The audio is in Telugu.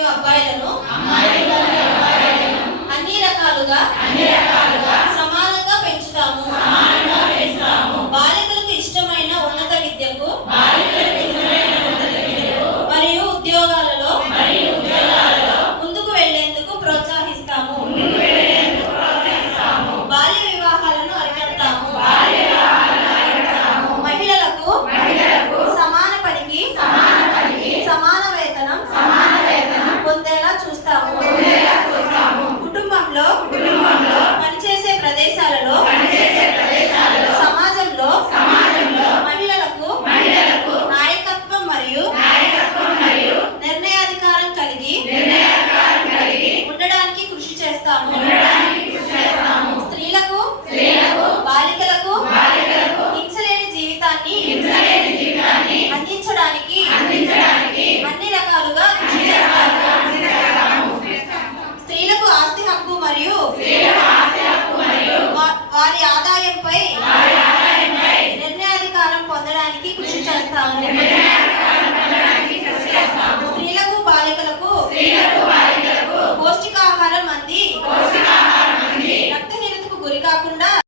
అబ్బాయిలను అన్ని రకాలుగా సమానంగా పెంచుతాము. బాలికలకు ఇష్టమైన ఉన్నత విద్యకు మరియు ఉద్యోగాలలో ముందుకు వెళ్లేందుకు ప్రోత్సహిస్తాము. బాల్య వివాహాలను అరికడతాము. మహిళలకు సమాన పనికి సమాన వేతనం పొందేలా చూస్తాము. కుటుంబంలో పనిచేసే ప్రదేశాలలో సమాజంలో మహిళలకు నాయకత్వం మరియు నిర్ణయాధికారం కలిగి ఉండడానికి కృషి చేస్తాము. స్త్రీలకు బాలికలకు హింసలేని జీవితాన్ని అందించడానికి అన్ని రకాలుగా కృషి చేస్తాము. స్త్రీలకు ఆస్తి హక్కు మరియు వారి ఆదాయంపై నిర్ణయాధికారం పొందడానికి కృషి చేస్తాము. స్త్రీలకు బాలికలకు పౌష్టికాహారం అంది రక్తహీనతకు గురి కాకుండా